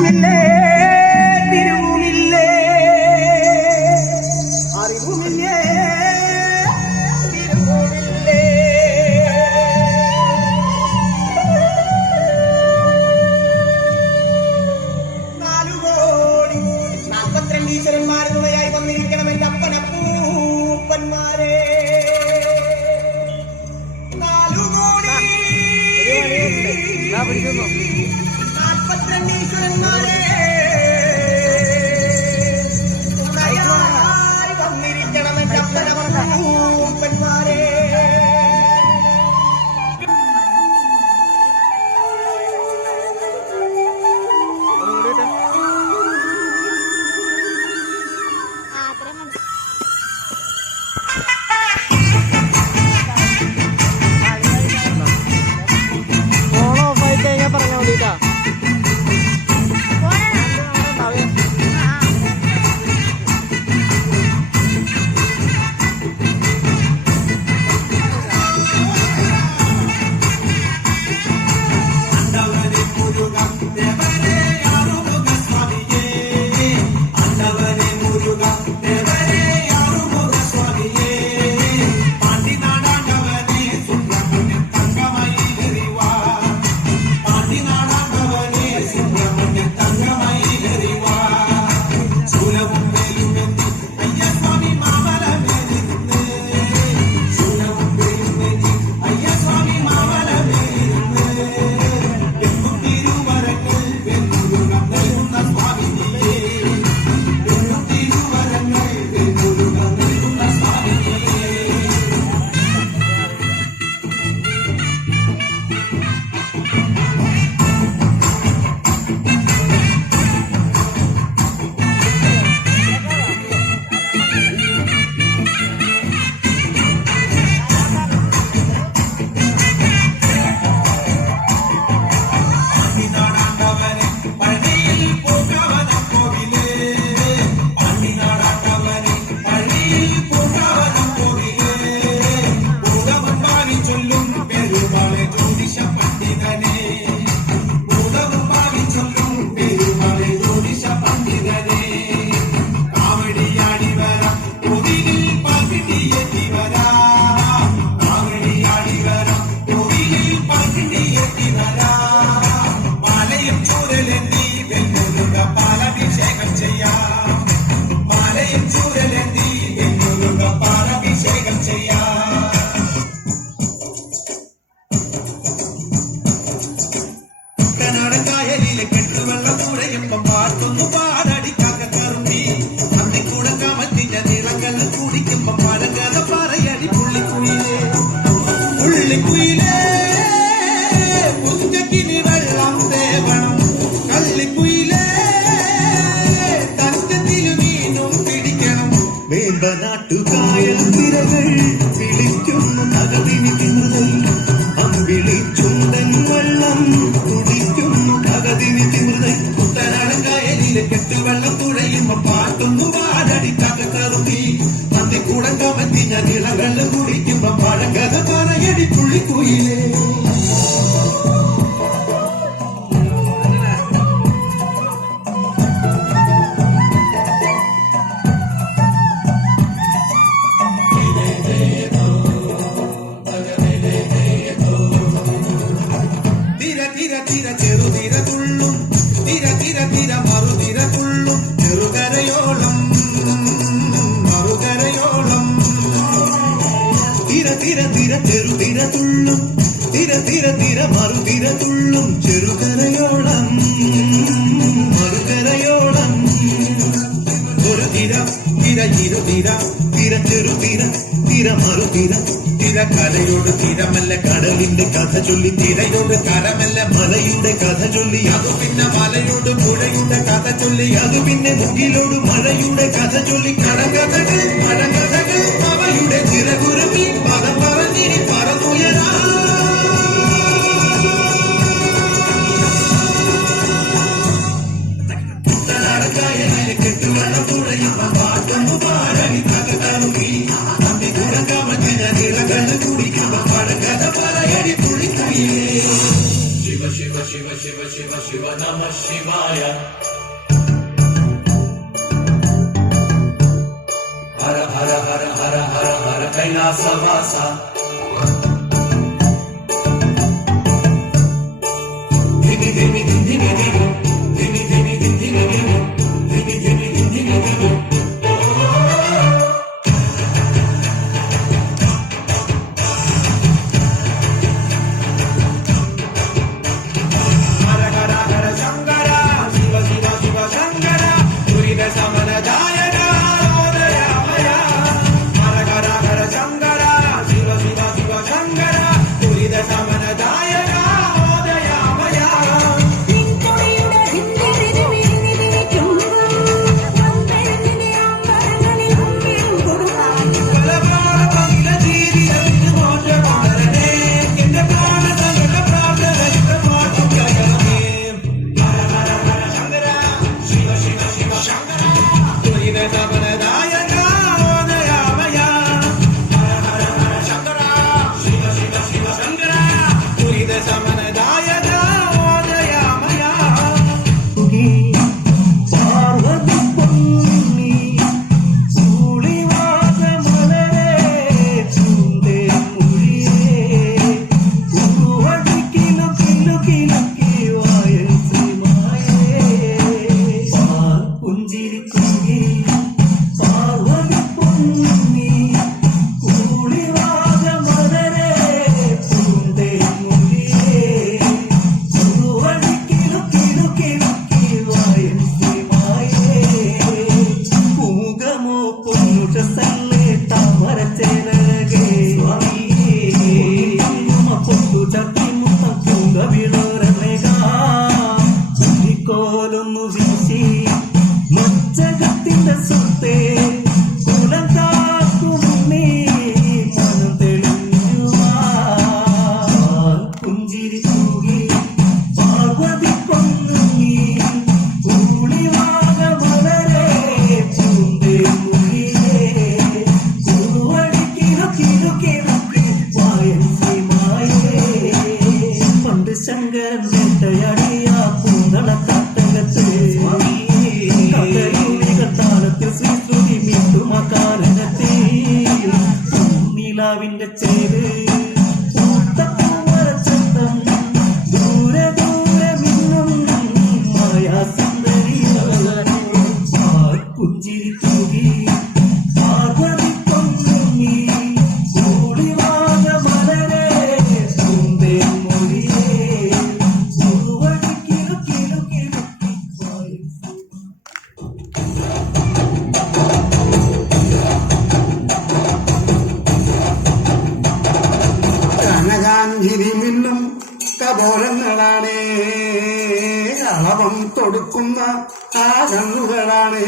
நின்னே കറുമ്പി അന്നിക്കൂടം കമത്തി ഞാൻ ഇളവെള്ളം കുടിക്കുമ്പോ പഴങ്കഥ പറയടി പുള്ളിക്കുയിലേ. തിര തിര ചെറു തിര തുള്ളും. തിര തിര തിര മറു തിര തുള്ളും. ചെറുകരയോളം മറുകരയോളം. ഒരു തിര തിര ഇരു തിര തിര ചെറു തിര തിര മറു തിര. തിര കരയോട് തിരമല്ല കടലിന്റെ കഥ ചൊല്ലി തിരയോട് കരമല്ല മലയുടെ കഥ ചൊല്ലി. അത് പിന്നെ മലയോട് പുഴയുടെ കഥ ചൊല്ലി. അത് പിന്നെ മുകിലോട് മഴയുടെ കഥ ചൊല്ലി. കടകഥകൾ മഴകഥകൾ. వాస దిమి దిమి దిమి దిమి ഓരങ്ങളാണ് അളവം തൊടുക്കുന്ന ആ കണ്ണുകളാണ്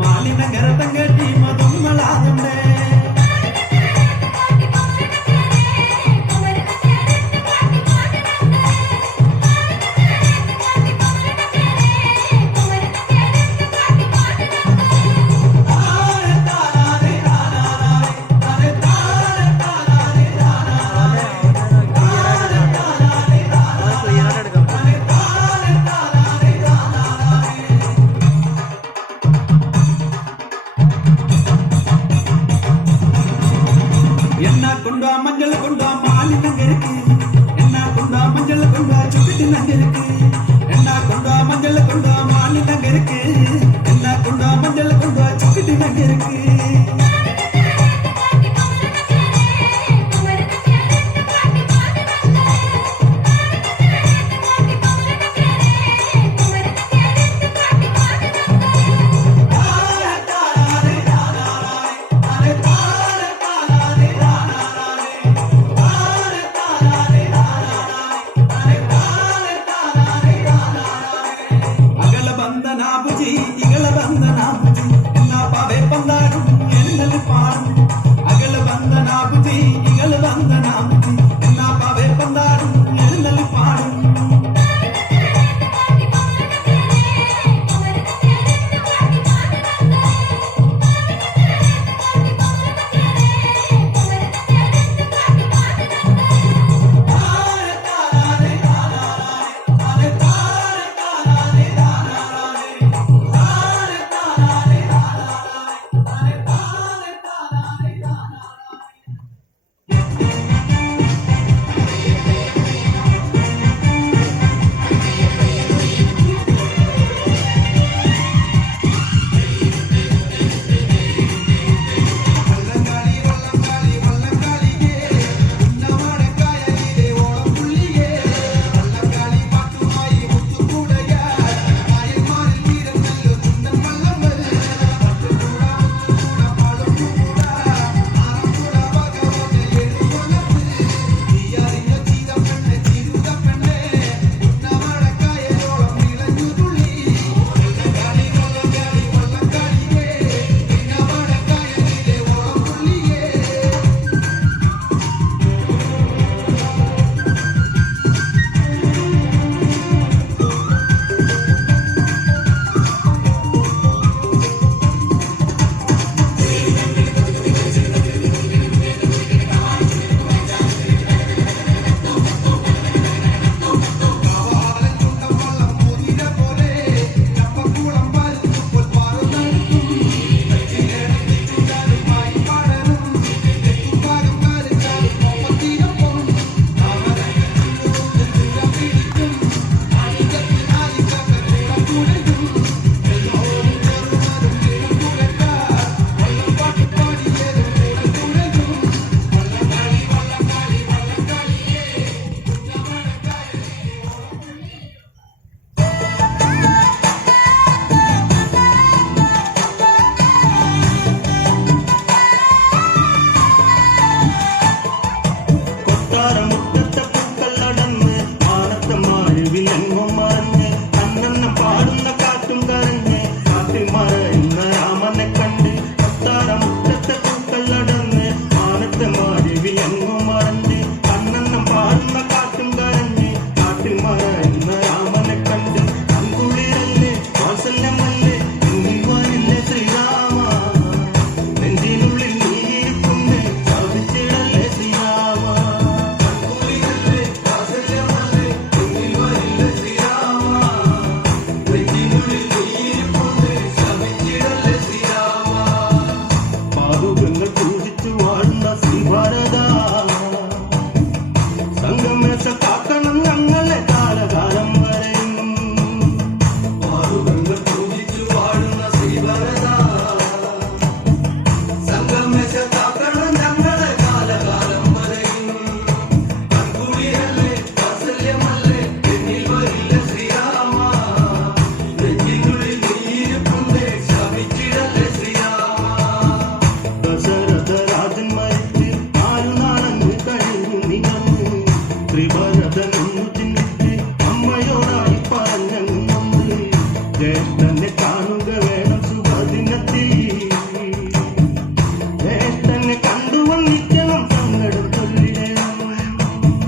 மாலின கரதங்கட்டி மதும்மலாதம்டே கொண்டா மஞ்சள் கொண்டா மாலி நங்க இருக்கு என்ன கொண்டா மஞ்சள் கொண்டா சுக்கிட்டு நங்க இருக்கு என்ன கொண்டா மஞ்சள் கொண்டா மாலி நங்க இருக்கு என்ன கொண்டா மஞ்சள் கொண்டா சுக்கிட்டு நங்க இருக்கு